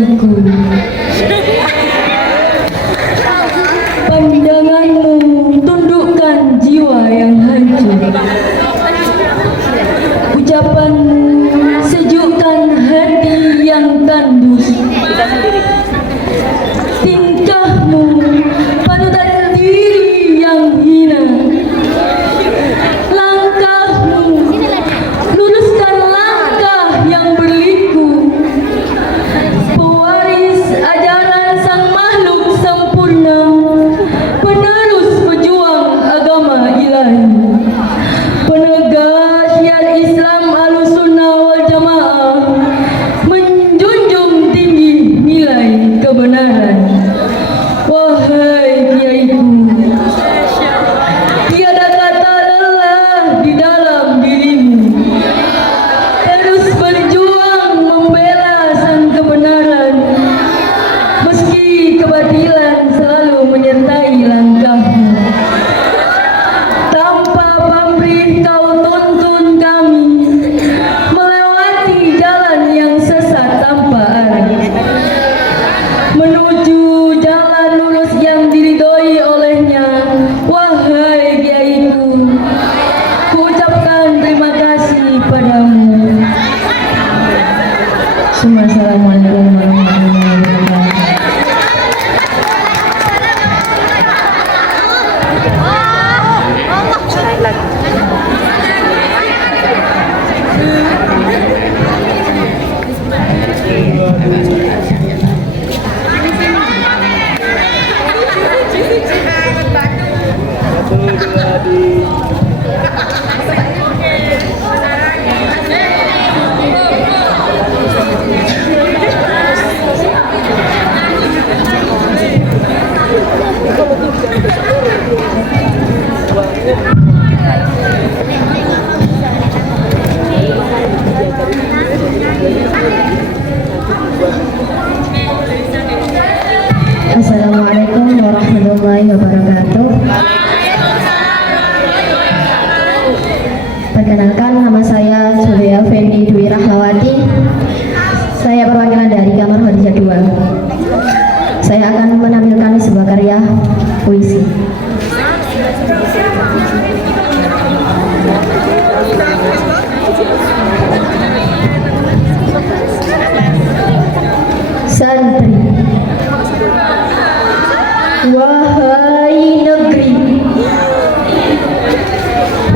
suamiku. Pandanganmu tundukkan jiwa yang hancur. Ucapanmu sejukkan hati yang tandus. Tingkahmu panutan diri yang hina. Langkahmu luruskan langkah yang berliku. Pewaris ajaran sang makhluk sempurna, penerus pejuang agama ilahi, penegak syiar Islam Ahlussunnah wal Jamaah, menjunjung tinggi nilai kebenaran. Wahai kiaiku, tiada kata lelah di dalam dirimu. Terus berjuang membela sang kebenaran, meski kebatilan selalu menyertai langkahmu. Tanpa pamrih kau tuntun kami melewati jalan yang sesat tanpa arah, menuju jalan lurus yang diridhoi olehnya. Wahai kiaiku, ku ucapkan terima kasih padamu. Assalamualaikum warahmatullahi wabarakatuh. Assalamualaikum warahmatullahi wabarakatuh. Perkenalkan, nama saya Julia Fendi Dwi Rahmawati. Saya perwakilan dari Kamar Khadijah 2. Saya akan menampilkan sebuah karya puisi. Santri. Wahai negeri,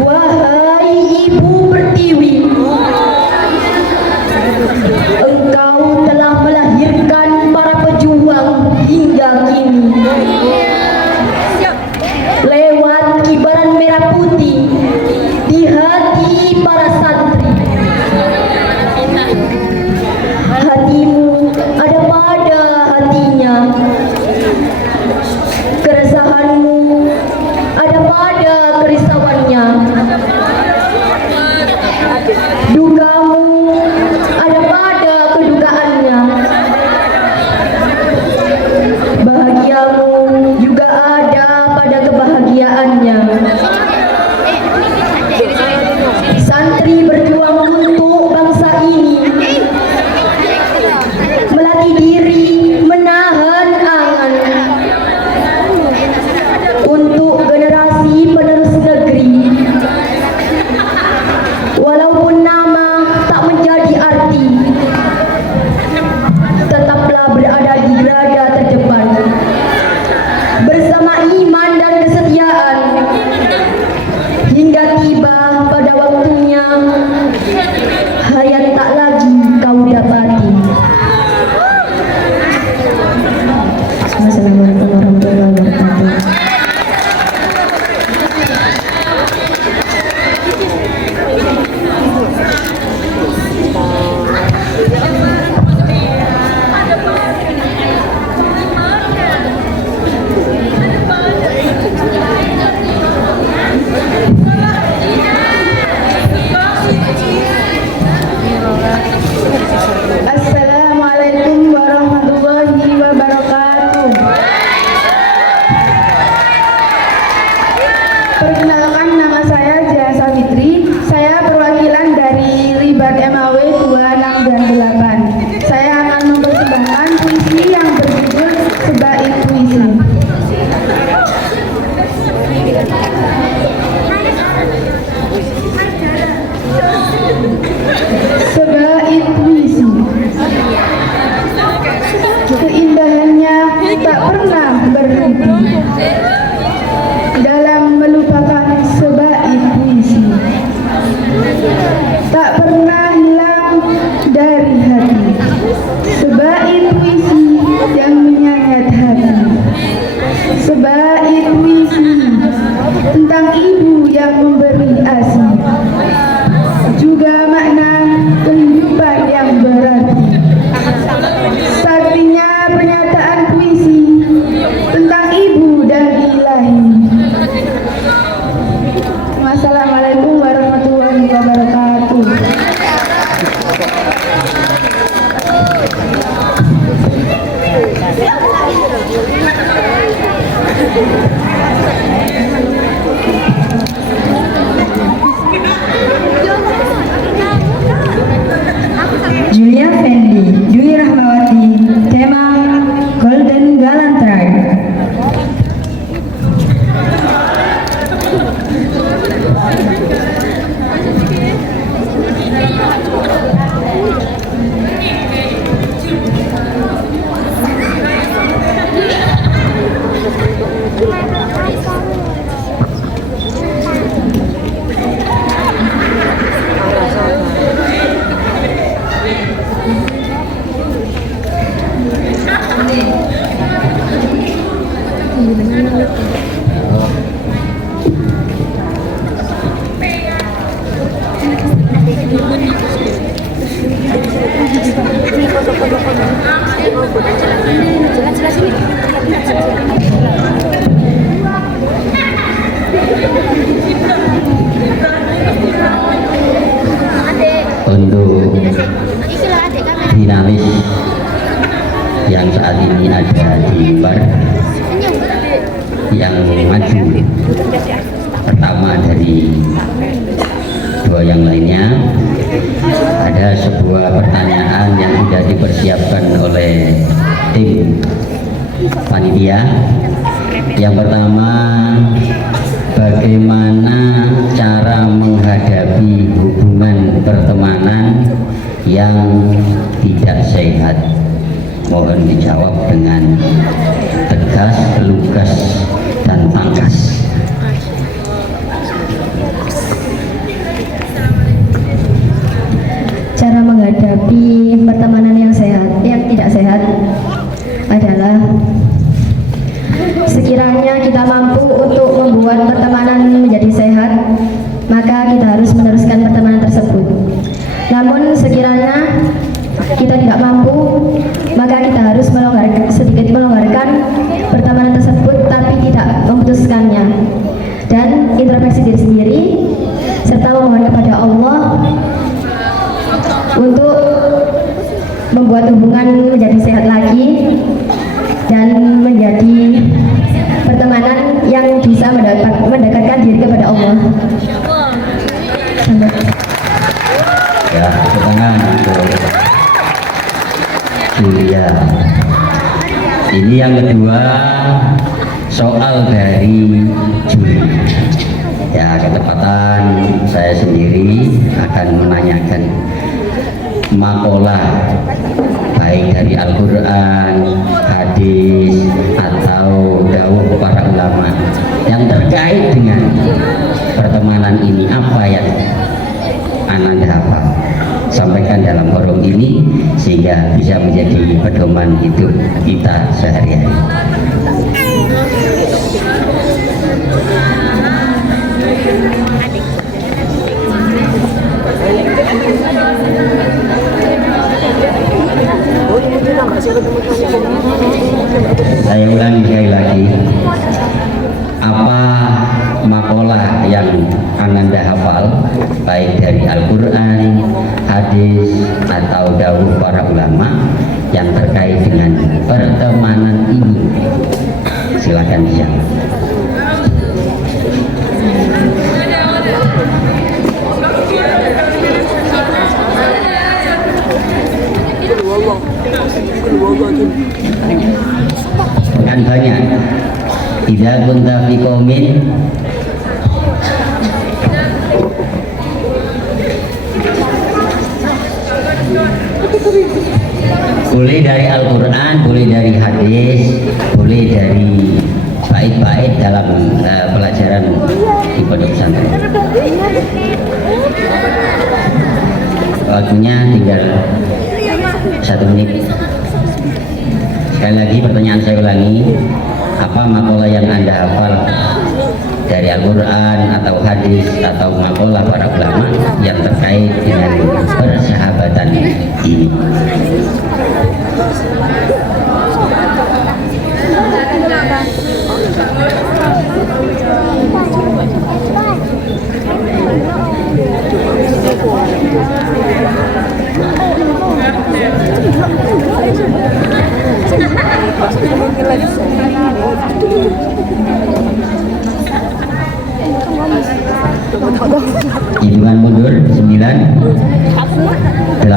wahai ibu pertiwi, engkau telah melahirkan para pejuang hingga kini. Untuk finalis yang saat ini ada di bar yang maju pertama dari dua yang lainnya, ada sebuah pertanyaan yang sudah dipersiapkan oleh tim panitia. Yang pertama, bagaimana cara menghadapi hubungan pertemanan yang tidak sehat? Mohon dijawab dengan tegas, lugas, dan pangkas. Cara menghadapi pertemanan yang sehat, yang tidak sehat adalah sekiranya kita mampu untuk membuat pertemanan menjadi sehat, maka kita harus meneruskan pertemanan tersebut. Namun sekiranya kita tidak mampu, maka kita harus sedikit melonggarkan pertemanan tersebut, tapi tidak memutuskannya, dan introspeksi diri sendiri serta memohon kepada Allah untuk membuat hubungan menjadi sehat lagi dan menjadi pertemanan yang bisa mendekatkan diri kepada Allah. Ya, tepuk tangan untuk Julia. Ini yang kedua, soal dari Juli. Ya, ketepatan saya sendiri akan menanyakan makalah baik dari Al-Quran, hadis, atau dawuh para ulama yang terkait dengan pertemanan ini, apa yang Ananda hafal, sampaikan dalam forum ini sehingga bisa menjadi pedoman hidup kita sehari-hari. Saya ulangi sekali lagi, apa makalah yang Ananda hafal baik dari Al-Quran, hadis, atau dawuh para ulama yang terkait dengan pertemanan ini? Silakan dijawab. Kan banyak. Tidak kunta fi qaumin boleh dari Al-Quran, boleh dari hadis, boleh dari bait-bait dalam pelajaran di pondok pesantren. Waktunya tinggal 1 menit. Sekali lagi pertanyaan saya ulangi, apa makalah yang Anda hafal dari Al-Quran atau hadis atau makalah para ulama yang terkait dengan persahabatan ini? Hitungan mundur 9, 8,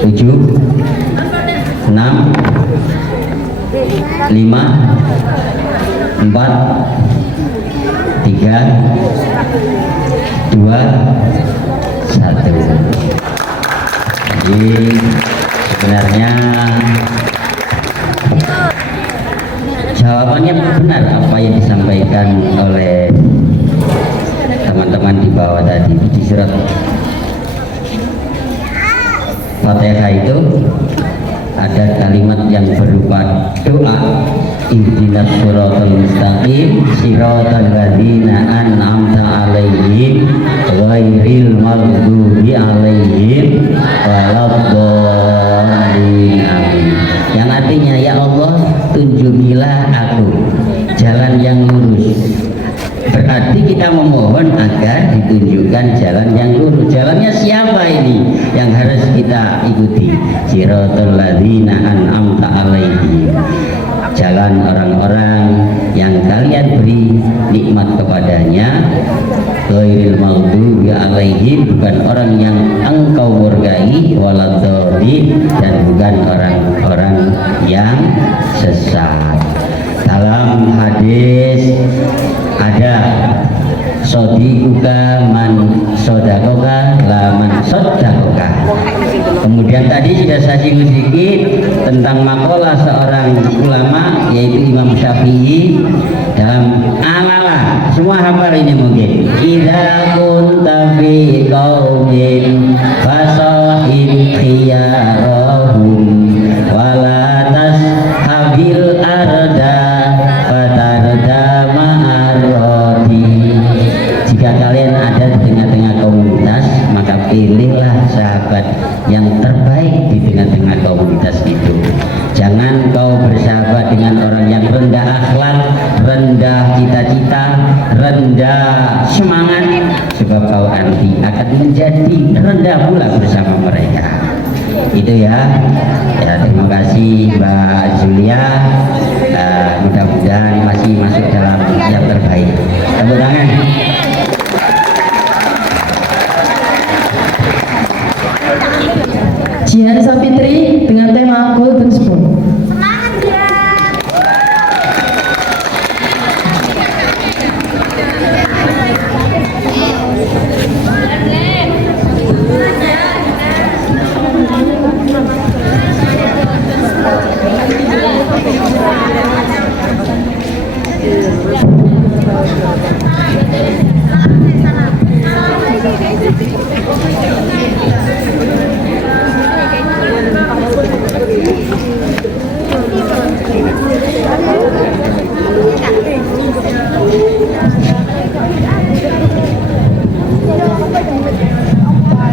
7, 6, 5, 4, 3, 2, 1. Jadi Sebenarnya jawabannya benar apa yang disampaikan oleh teman-teman di bawah tadi. Di surat Fatihah itu ada kalimat yang berupa doa, ihdinas siratal mustaqim siratal ladzina an'amta 'alaihim ghairil maghdubi 'alaihim waladdallin. Amin. Yang artinya, ya Allah, tunjukilah aku jalan yang lurus. Berarti kita memohon agar ditunjukkan jalan yang lurus. Jalannya siapa ini yang harus kita ikuti? Siratal ladzina an'amta 'alaihim, jalan orang-orang yang kalian beri nikmat kepadanya. Ghairil maghdubi 'alaihim, bukan orang yang engkau murkai, waladhdallin, dan bukan orang-orang yang sesat. Dalam hadis ada sodikuka man sodakoka laman sodakoka. Kemudian tadi sudah saya singgung sedikit tentang makalah seorang ulama, yaitu Imam Syafi'i dalam amalah. Semua hafal ini mungkin. Idza kunta fi qaumin fasahib khiyarahum wala tashabil arda fatarda ma'arrodi. Jika kalian ada di tengah-tengah komunitas, maka pilihlah sahabat yang terbaik di tengah-tengah komunitas itu. Jangan kau bersahabat dengan orang yang rendah akhlak, rendah cita-cita, rendah semangat, sebab kau nanti akan menjadi rendah pula bersama mereka. Itu ya. Terima kasih Mbak Julia. Mudah-mudahan masih masuk dalam yang terbaik. Tepuk tangan. Jihan Sapitri dengan tema Golden Spoon.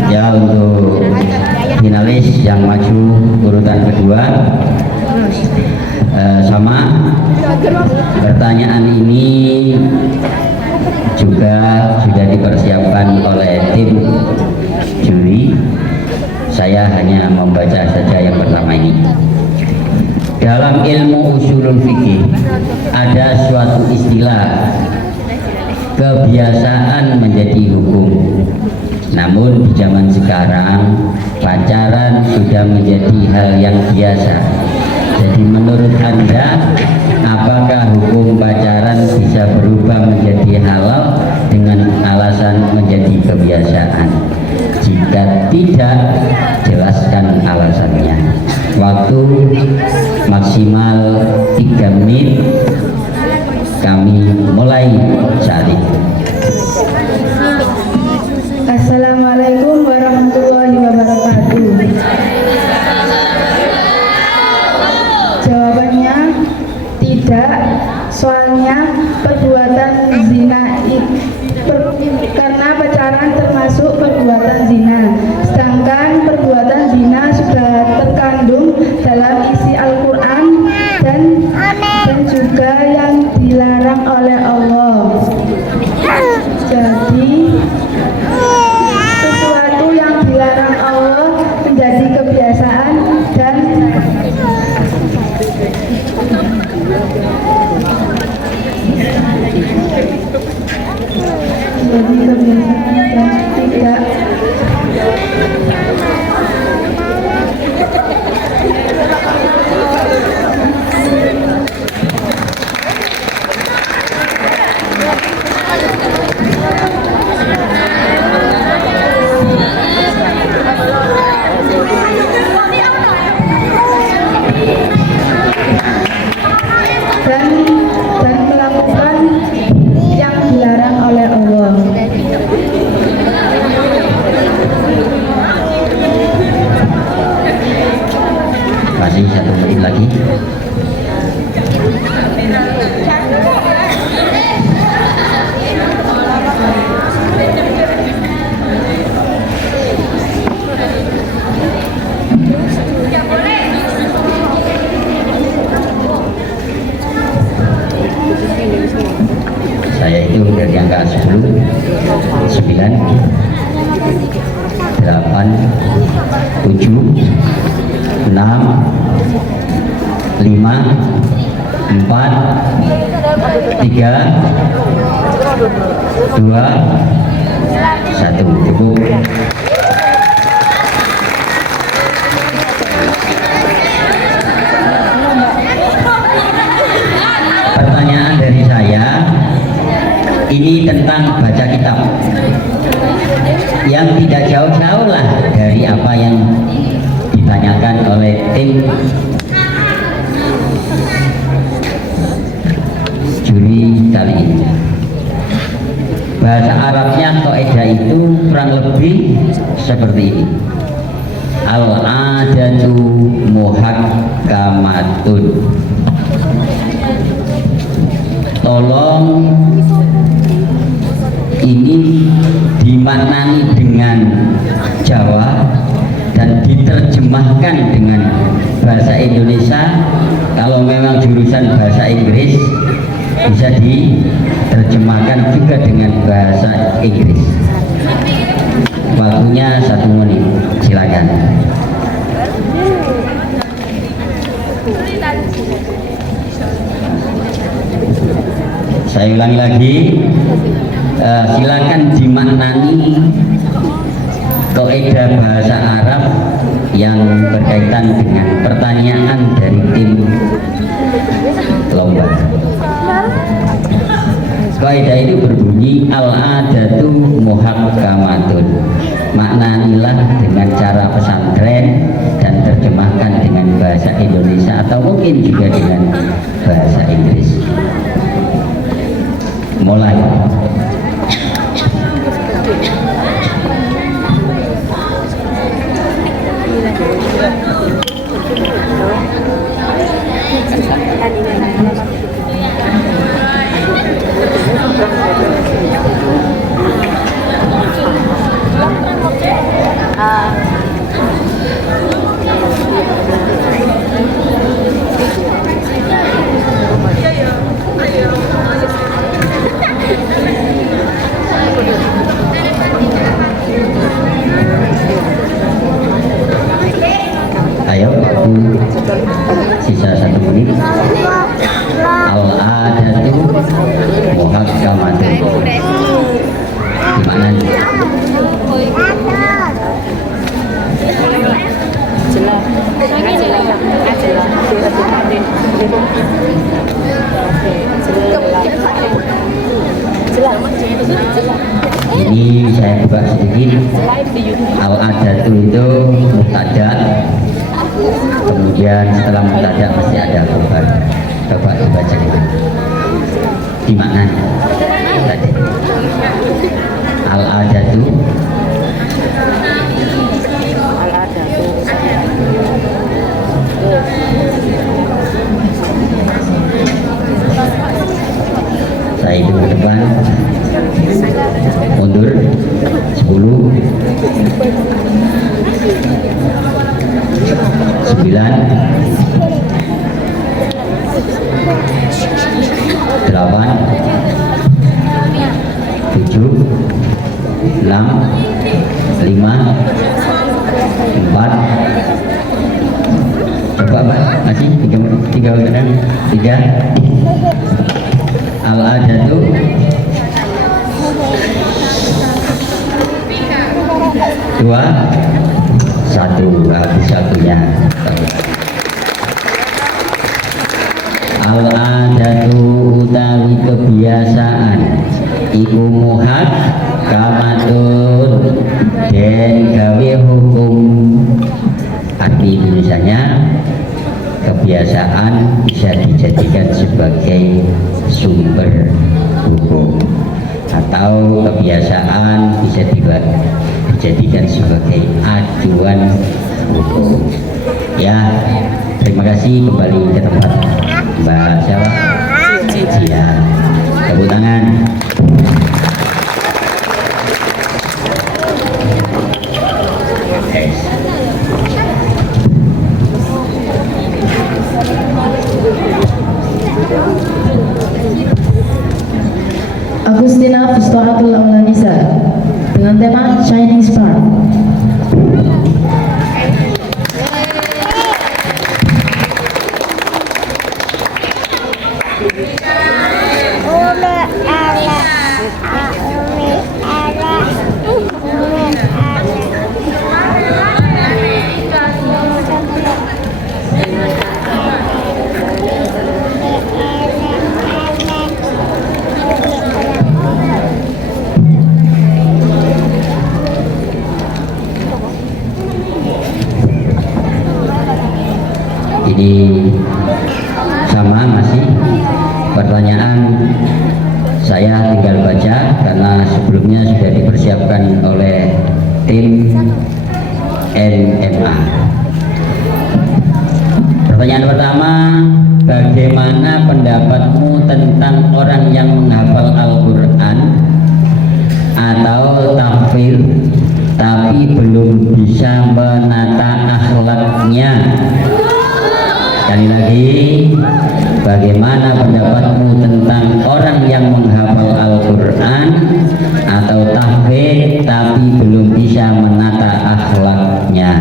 Ya, untuk finalis yang maju urutan kedua, sama pertanyaan ini juga sudah dipersiapkan oleh tim juri. Saya hanya membaca saja yang pertama ini. Dalam ilmu usulul fikih ada suatu istilah kebiasaan menjadi hukum. Namun di zaman sekarang pacaran sudah menjadi hal yang biasa. Jadi menurut Anda, apakah hukum pacaran bisa berubah menjadi halal dengan alasan menjadi kebiasaan? Jika tidak, jelaskan alasannya. Waktu maksimal 3 menit. Kami mulai saat ini. Assalamualaikum warahmatullahi wabarakatuh. Jawabannya tidak, soalnya perbuatan zina karena pacaran termasuk perbuatan zina. Sedangkan perbuatan zina sudah terkandung dalam isi Al-Quran dan juga yang dilarang oleh Allah. Masih 1 menit lagi. Saya itu dari angka 10, 9, 8, 7, 6, 5, 4, 3, 2, 1. Cukup. Pertanyaan dari saya ini tentang baca kitab yang tidak jauh-jauh lah dari apa yang ditanyakan oleh tim juri kali ini. Bahasa Arabnya kaidah itu kurang lebih seperti ini. Al-adatu muhakkamatun. Tolong ini dimaknani dengan Jawa dan diterjemahkan dengan bahasa Indonesia. Kalau memang jurusan bahasa Inggris bisa diterjemahkan juga dengan bahasa Inggris. Waktunya 1 menit, silakan. Saya ulangi lagi, silakan dimaknani kaidah bahasa Arab yang berkaitan dengan pertanyaan dari tim lomba. Kaidah itu berbunyi al-adatu muhakkamatun. Maknanilah dengan cara pesantren dan terjemahkan dengan bahasa Indonesia atau mungkin juga dengan bahasa Inggris. Mulai. Ayo, waktu sisa 1 menit. Al-adatu muhakkamatun. Gimana nih? Ini saya buka sedikit. Al-adatu itu mubtada, kemudian setelah mubtada pasti ada khabar. Coba dibaca itu. Di mana tadi? Al-adatu. Saya itu ke depan, mundur 10, 9, 8, 7, 6, 5, 4. Coba Pak, masih 3 kadang 3. Al-adatu dua, 1, habis satunya. Al-adatu utawi kebiasaan iku muhakkamatun den gawe hukum. Arti Indonesianya, kebiasaan bisa dijadikan sebagai sumber hukum atau kebiasaan bisa dijadikan sebagai acuan hukum. Ya, kasih, kembali ke tempat Mbak siapa? Iya, tepuk tangan. Agustina Fusturatul Aulanisa dengan tema Shining Spark. Ini sama masih pertanyaan, saya tinggal baca karena sebelumnya sudah dipersiapkan oleh tim NMA. Pertanyaan pertama, bagaimana pendapatmu tentang orang yang menghafal Al-Quran atau tahfidz tapi belum bisa menata akhlaknya? Sekali lagi, bagaimana pendapatmu tentang orang yang menghafal Al-Quran atau tahfidz tapi belum bisa menata akhlaknya?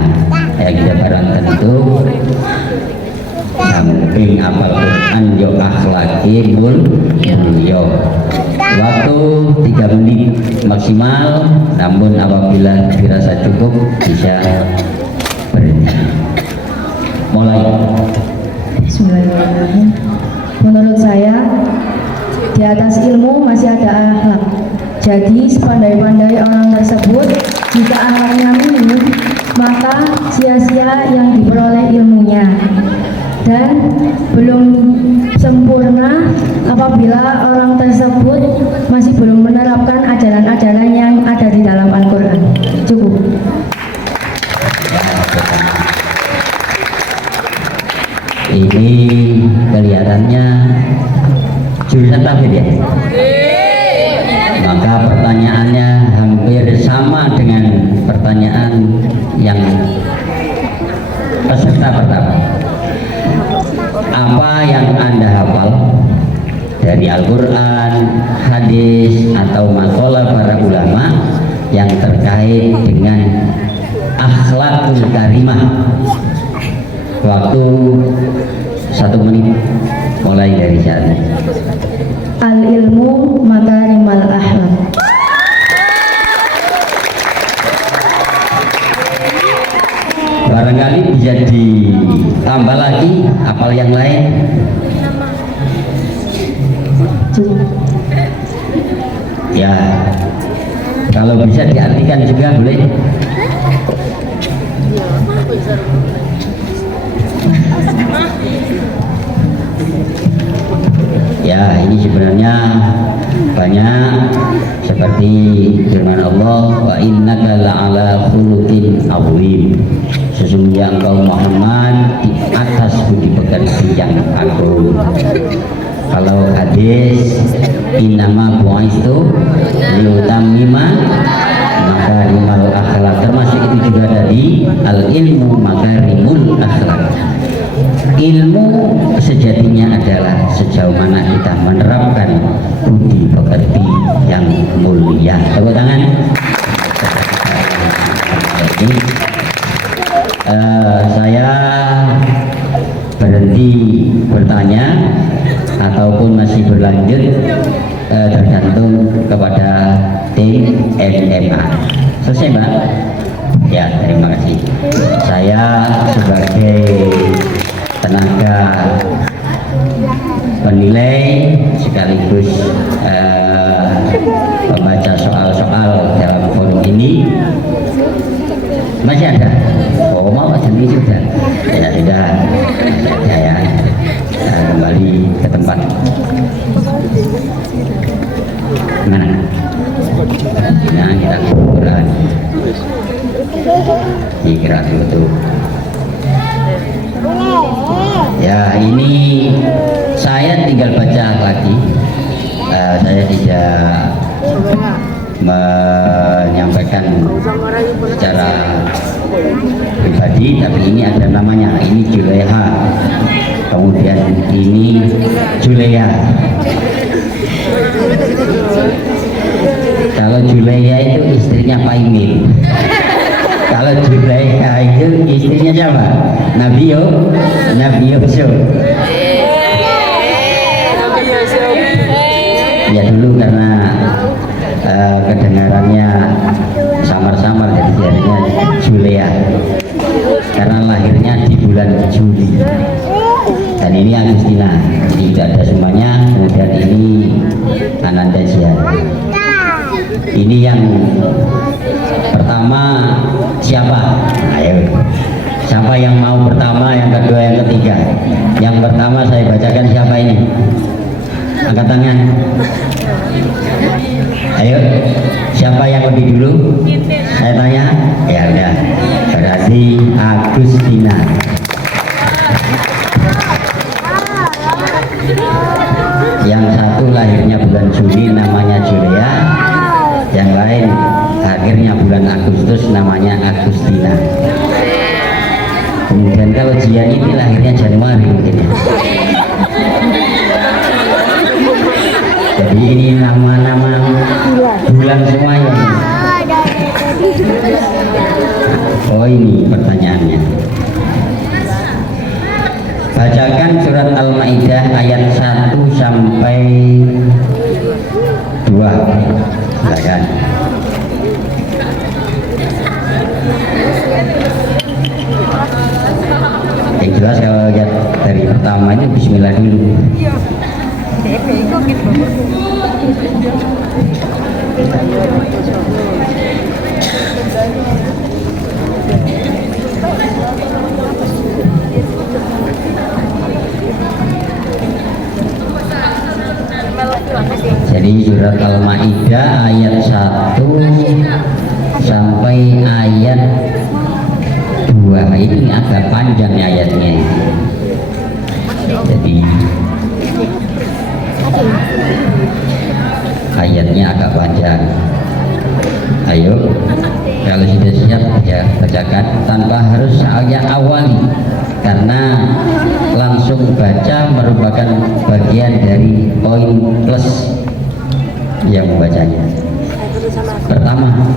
Ya, kita barang tentu samping hafal Quran yo akhlaki mulyo. Waktu 3 menit maksimal, namun apabila dirasa cukup bisa berhenti. Mulai. Bismillahirrahmanirrahim. Menurut saya, di atas ilmu masih ada akhlak. Jadi sepandai-pandai orang tersebut, jika akhlaknya minim, maka sia-sia yang diperoleh ilmunya. Dan belum sempurna apabila orang tersebut masih belum menerapkan ajaran-ajaran yang ada di dalam Al-Quran. Cukup. Ini kelihatannya jurusan tahfidz ya? Maka pertanyaannya hampir sama dengan pertanyaan yang peserta pertama. Apa yang Anda hafal dari Al-Quran, hadis, atau maqalah para ulama yang terkait dengan akhlakul karimah? Waktu 1 menit mulai dari saat ini. Al-ilmu makarimal akhlak. Barangkali bisa ditambah lagi apal yang lain. Ya, kalau bisa diartikan juga boleh. Ya, ini sebenarnya banyak seperti firman Allah, wa innaka la'ala khuluqin azim. Sesungguhnya engkau Muhammad di atas budi pekerti yang agung. Kalau hadis, innama bu'istu liutammima makarimal akhlak, termasuk itu juga tadi al ilmu makarimul akhlak. Ilmu sejatinya adalah sejauh mana kita menerapkan budi pekerti yang mulia. Tepuk tangan. Saya berhenti bertanya ataupun masih berlanjut tergantung kepada tim NMA. Selesai Mbak? Ya, terima kasih. Saya sebagai tenaga penilai sekaligus membaca soal-soal dalam forum ini. Masih ada? Oh, mau sendiri sudah? Ya sudah, masih ada ya. Kembali ke tempat. Mana? Nah, kita Quran. Dikira dulu tuh. Ya, ini saya tinggal baca lagi. Saya tidak menyampaikan secara pribadi, tapi ini ada namanya. Ini Juleha, kemudian ini Juleha. Kalau Juleha itu istrinya Pak Imin. Kalau Juleha itu istrinya siapa? Nabi Yusuf. Ya dulu karena kedengarannya samar-samar jadi jadinya Juleha, karena lahirnya di bulan Juli. Dan ini Agustina, jadi tidak ada semuanya. Kemudian ini Anandasia. Ini yang pertama siapa? Ayo, siapa yang mau pertama, yang kedua, yang ketiga? Yang pertama saya bacakan, siapa ini? Angkat tangan. Ayo, siapa yang lebih dulu? Saya tanya. Ya udah, berarti Agustina. Yang satu lahirnya bulan Juli, namanya Julia. Yang lain akhirnya bulan Agustus, namanya Agustina. Kemudian kalau Jian ini lahirnya Januari mungkin ya. Jadi ini nama-nama bulan semuanya. Oh, ini pertanyaannya. Bacakan surat Al-Maidah ayat 1 sampai 2. Silakan. Yang jelas kalau lihat dari pertama ini bismillah dulu. Jadi surat Al-Maidah ayat 1 sampai ayat 2 ini agak panjang ya ayatnya. Jadi ayatnya agak panjang. Ayo, kalau sudah siap ya bacakan tanpa harus saya awali, karena langsung baca merupakan bagian dari poin plus yang membacanya. Pertama,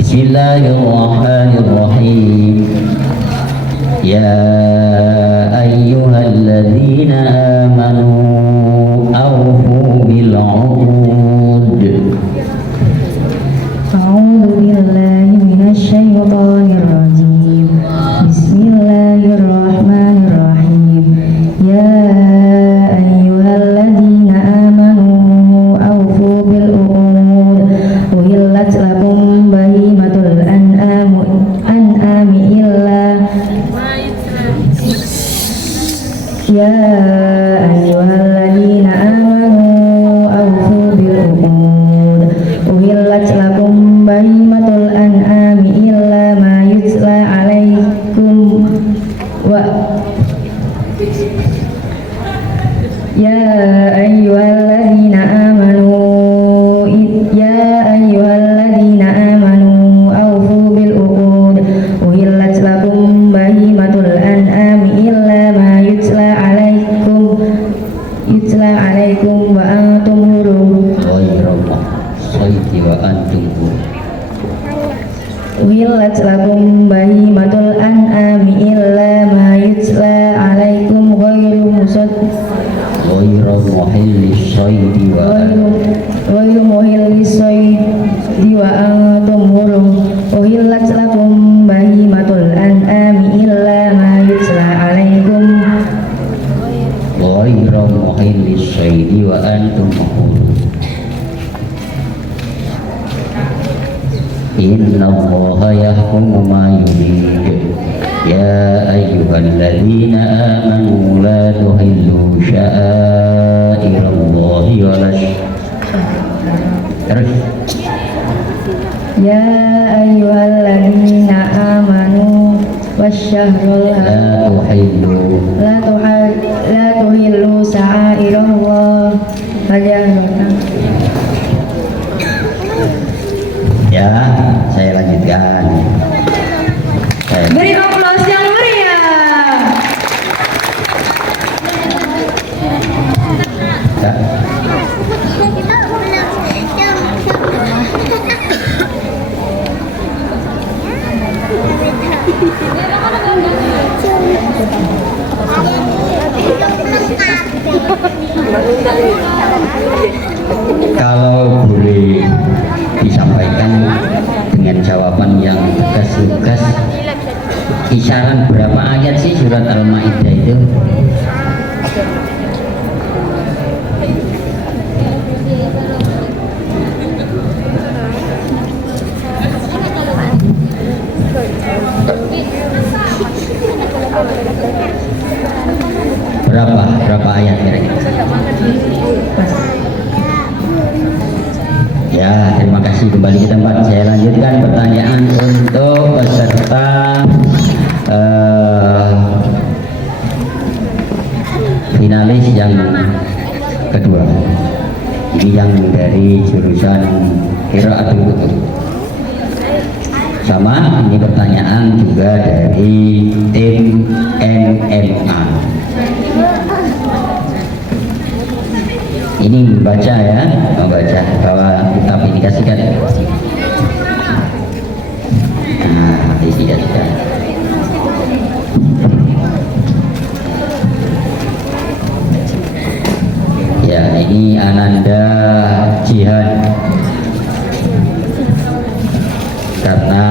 Bismillahirrahmanirrahim. Ya ayyuhalladzina amanu awfu bil 'uqud. A'udzu billahi minasyaitonir rajim. Bismillahirrahmanirrahim. Ya ayyuhalladzina amanu awfu bil 'uqud. Uhillat lakum bahimatul an'ami illa Ya ayyuhalladzina amanu awfu bil 'uqud. Uhillat lakum bahimatul an'ami illa ma yutla 'alaikum wa Ya ayyuhalladzina amanu awfu bil 'uqud. Uhillat lakum bahimatul an'ami illa ma yutla 'alaikum wa antum hurum. Uhillat lakum bahimatul an'ami illa ma yutla 'alaikum ghairu muhillis saydi wa antum hurum. Uhillat lakum bahimatul an'ami illa ma yutla 'alaikum ghairu muhillis saydi wa antum hurum. Inna Allaha yahkumu ma yurid. Ya ayyuhalladzina amanu la tuhillu sya'airallahi wa la terus. Ya ayyuhalladzina amanu wa fasyahrul la tuhillu la tuhillu sa'airallah hal-yahurna. Ya, saya lanjutkan. Beri aplaus yang meriah. Ya. Kalau boleh disampaikan dengan jawaban yang tegas, kisaran berapa ayat sih surat Al-Maidah itu? Berapa ayat kira-kira? Ya, terima kasih, kembali ke tempat. Saya lanjutkan pertanyaan untuk peserta finalis yang kedua. Ini yang dari jurusan Qiraatul Qutub. Sama, ini pertanyaan juga dari tim MMA. Ini membaca ya, membaca bahwa kitab ini kasihkan. Nah, dikasihkan. Ya, ini Ananda Jihan. Karena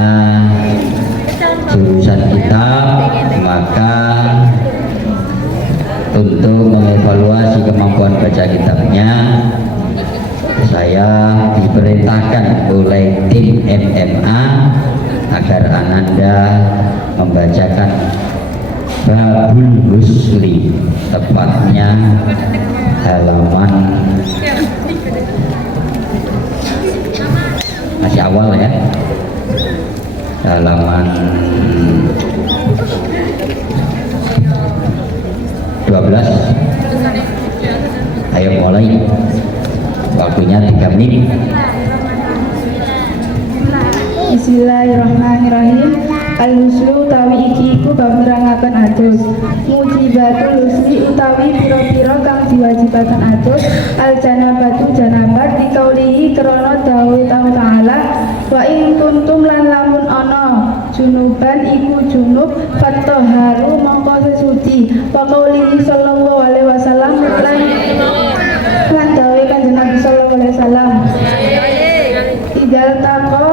jurusan kitab, maka untuk mengevaluasi kemampuan baca kitabnya, saya diperintahkan oleh tim MMA agar Ananda membacakan Babul Husli, tepatnya halaman masih awal ya, halaman 12. Ayo mulai, waktunya 3 menit. Bismillahirrahmanirrahim. Al-huslu utawi iki iku bab nerangaken adus. Mujibatul husli utawi pira-pira kang diwajibaken adus. Al-janabatu janabat dikaulihi krana dawuh Ta'ala, wa in kuntum lan lamun ana junuban iku junub fattoharu mongko sesuci. Wa qaulihi sallallahu alaihi wasallam lan dawuh Kanjeng Nabi sallallahu alaihi wasallam, idal taqo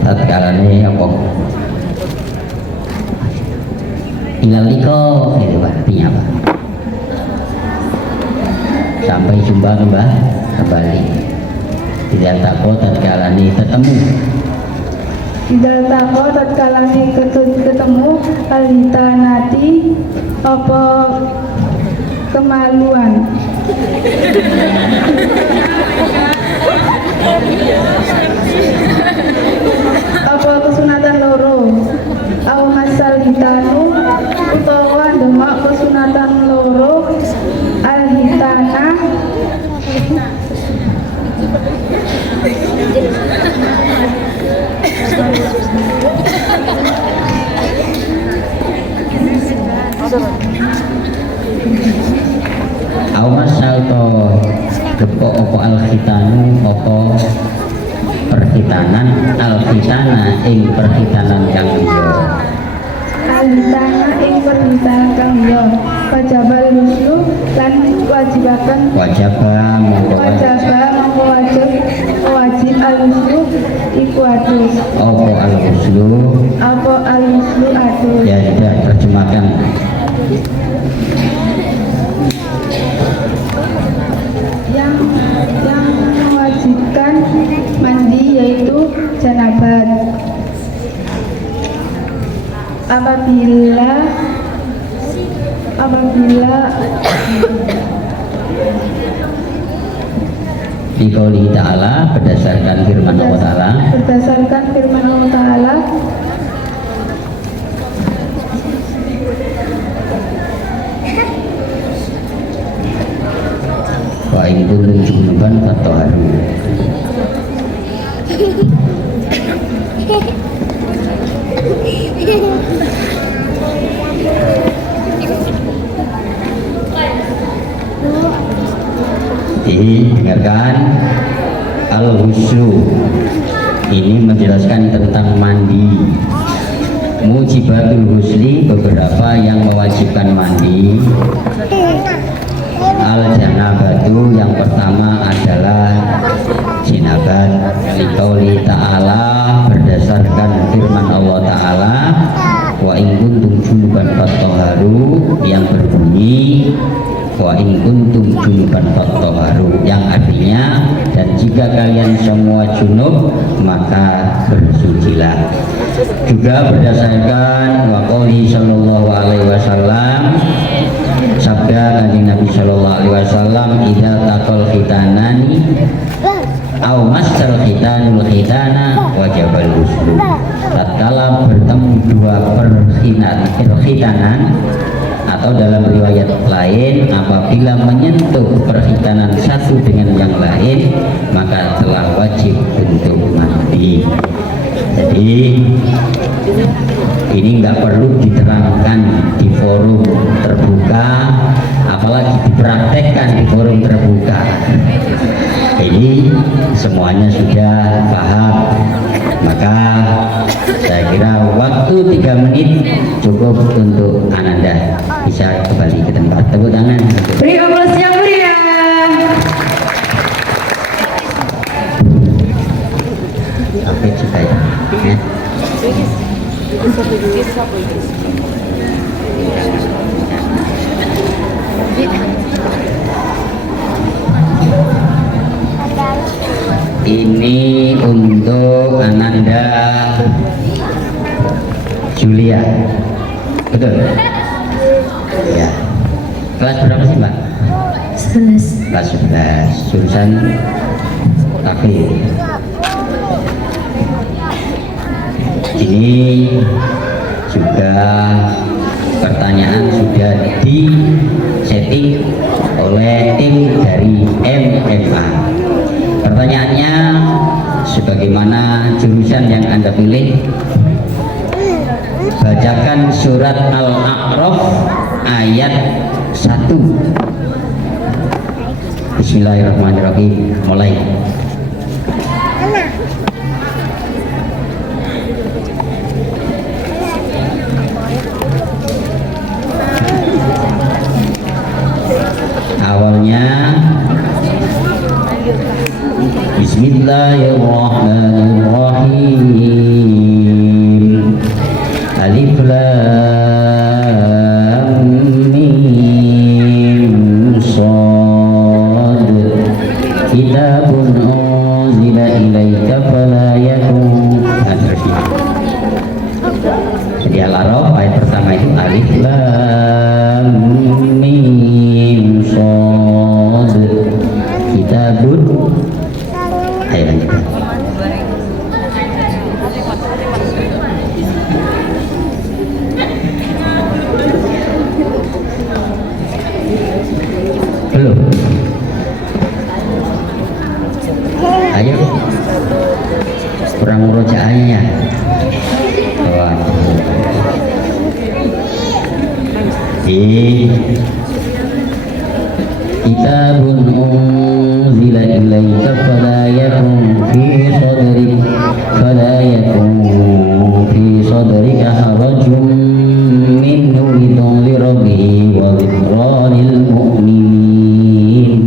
tatkala ini apa ilaliko itu artinya apa? Sampai jumpa kembali. Tidak takut tatkala ini ketemu. Idal taqo tatkala ketemu alitanati apa kemaluan. Apa kesunatan loro au hasal hitanu utawa demak kesunatan loro al hitana Awas salto depo opo al khitanu opo perkhitanan al khitana ing perkhitanan kang liya alitana ing permintaan kang liya wajabal husnu lan wajibaken wajaba mongko wajib al husnu iku adus opo al husnu. apa al husnu adus. Ya, tidak terjemahkan. yang mewajibkan mandi yaitu janabat. apabila di qouli ta'ala, berdasarkan firman Allah Ta'ala, berdasarkan firman Allah Ta'ala, wa in kuntum junuban fatahharu. Dengarkan, al-husyu ini menjelaskan tentang mandi. Mujibatul husli, beberapa yang mewajibkan mandi. Al-janabatu, yang pertama adalah jinabat. Liqauli ta'ala, berdasarkan firman Allah Ta'ala, wa in kuntum junuban fatahharu, yang berbunyi wa in kuntum junuban fatahharu, yang artinya dan jika kalian semua junub maka bersucilah. Juga berdasarkan wa qouli sallallahu alaihi wasallam, sabda Kanjeng Nabi sallallahu alaihi wasallam, idza taqal khitanani au masal khitanul khitana wajibal ghuslu. Tatkala bertemu dua perkhitanan, atau dalam riwayat lain apabila menyentuh perkhitanan satu dengan yang lain maka telah wajib untuk mandi. Jadi ini nggak perlu diterangkan di forum terbuka, apalagi dipraktekkan di forum terbuka. Ini semuanya sudah paham, maka saya kira waktu 3 menit cukup untuk Ananda bisa kembali ke tempat. Tepuk tangan. Beri aplaus yang meriah. Oke juga ya. Ini untuk Ananda Julia, betul? Ya. Kelas berapa sih Mbak? 11. Kelas 11, jurusan takhir. Ini juga pertanyaan sudah di setting oleh tim dari MMA. Pertanyaannya, sebagaimana jurusan yang Anda pilih, bacakan surat Al-A'raf ayat 1. Bismillahirrahmanirrahim. Mulai. Awalnya Bismillahirrahmanirrahim. Alif lam mim shad. Kitabun unzila ilaika fala yakun. Jadi Al-A'raf ayat pertama itu alif lam mim shad. Kitabun. Ayo lanjutkan. Belum. Ayo. Kurang murojaahnya. Kitabun unzila ilaika fala yakun fi sadrika harajun minhu lidhulli rabbihi wa dhikra lil mu'minin.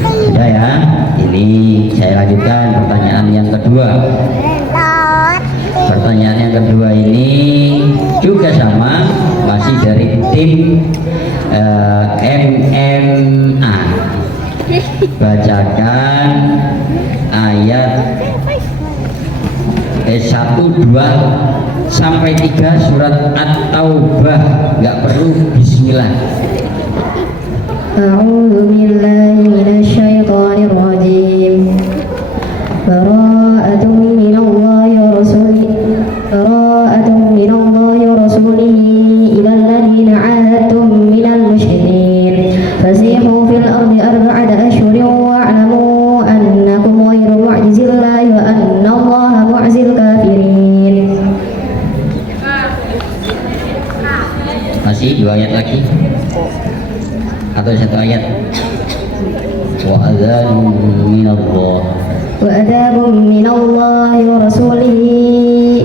Sudah ya, ini saya lanjutkan pertanyaan yang kedua. Pertanyaan yang kedua ini juga sama, masih dari tim MMA. Bacakan ayat 1, 2, sampai 3 surat At-Taubah, nggak perlu bismillah. A'udzu billahi minasyaitonir rajim. Bara'atun minallahi wa rasulihi ilal ladzina 'ahadtum minal musyrikin fasihu fil ardi arba'ata ashhurin wa'lamu annakum ghairu mu'jizillahi wa annallaha mu'zil kafirin. Masih 2 ayat lagi atau 1 ayat? Wa adzanun minallah Wa adabun minallahi wa rasulihi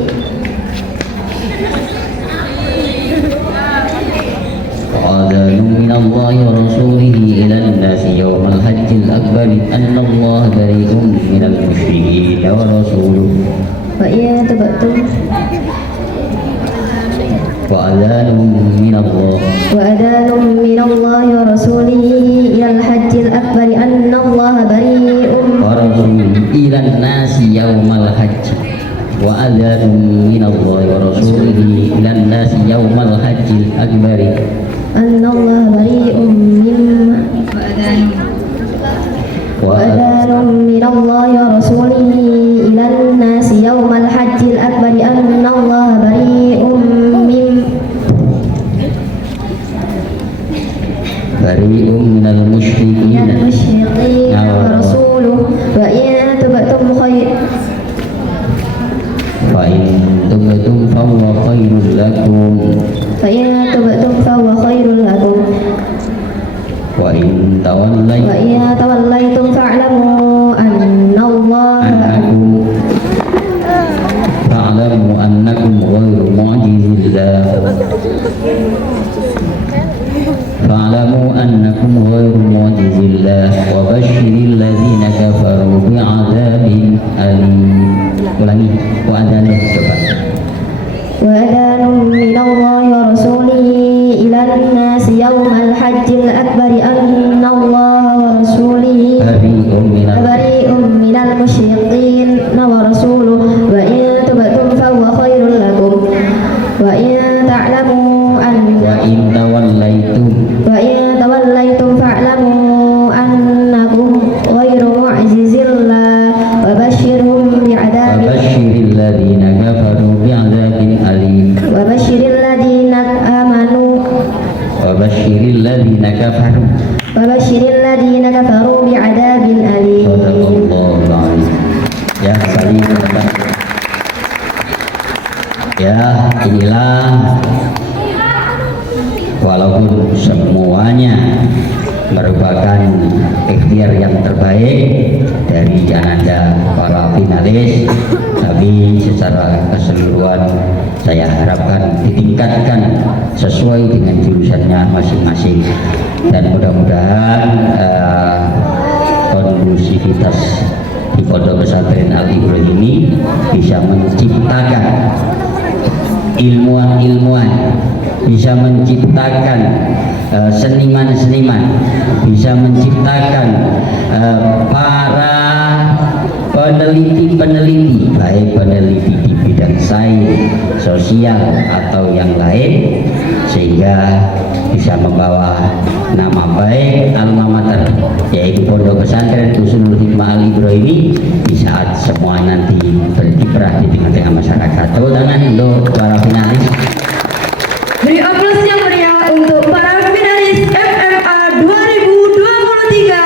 وآذان من الله ورسوله إلى الناس يوم الحج الأكبر أن الله بريء من المشركين ورسوله wa in tabattum وآذان من الله وأذان من الله ورسوله إلى الحج الأكبر أن الله بريء ورسوله إلى الناس يوم الحج وآذان من الله ورسوله إلى الناس يوم الحج الأكبر أن الله بريء مما وأذان من الله ورسوله إلى الناس يوم الحج الأكبر أن الله بريء بريء من المشركين ورسوله وإن تبتم خير فإن تبتم فهو خير لكم فإن تبتم فهو خير لكم وإن توليتم فاعلموا أن الله أنكم غير معجز الله فاعلموا أنكم غير معجز الله وبشر الذين كفروا بعذاب أليم. ulangi وأذان coba وأذان من الله ورسوله إلى الناس يوم الحج الأكبر أن الله ورسوله بريء من المشركين ورسوله وإن تبتم فهو خير لكم وإن تعلموا أن وإن توليتم فاعلموا أنكم غير معجز الله وبشرهم بعذاب الذين كفروا بعذاب أليم وبشر الذين آمنوا وبشر الذين كفروا بعذاب أليم. Sadaqallahul azim. Ya, saling berdebat. Ya, inilah walaupun semuanya merupakan ikhtiar yang terbaik dari ananda para finalis, tapi secara keseluruhan saya harapkan ditingkatkan sesuai dengan jurusannya masing-masing, dan mudah-mudahan kondusivitas di Pondok Pesantren Al-Ibrahim ini bisa menciptakan ilmuwan-ilmuwan, bisa menciptakan seniman-seniman, bisa menciptakan para peneliti-peneliti, baik peneliti di bidang sains, sosial atau yang lain, sehingga bisa membawa nama baik alma mater yaitu Pondok Pesantren Husnul Hikmah Al-Ibrahim di saat semua nanti berkiprah di tengah-tengah masyarakat. Tepuk tangan untuk para finalis. Beri aplaus yang meriah untuk para finalis FMA 2023.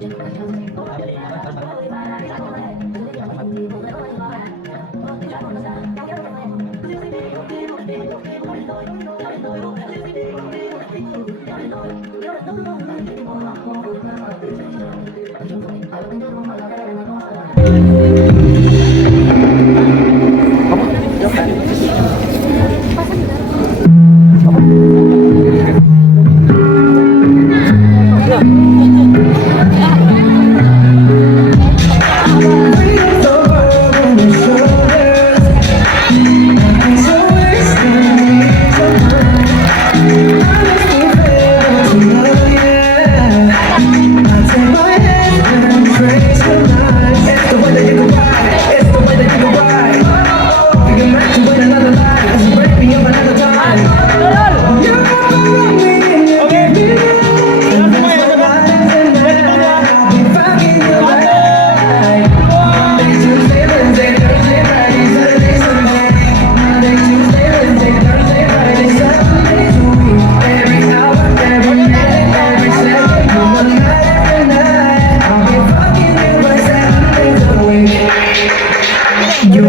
You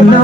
know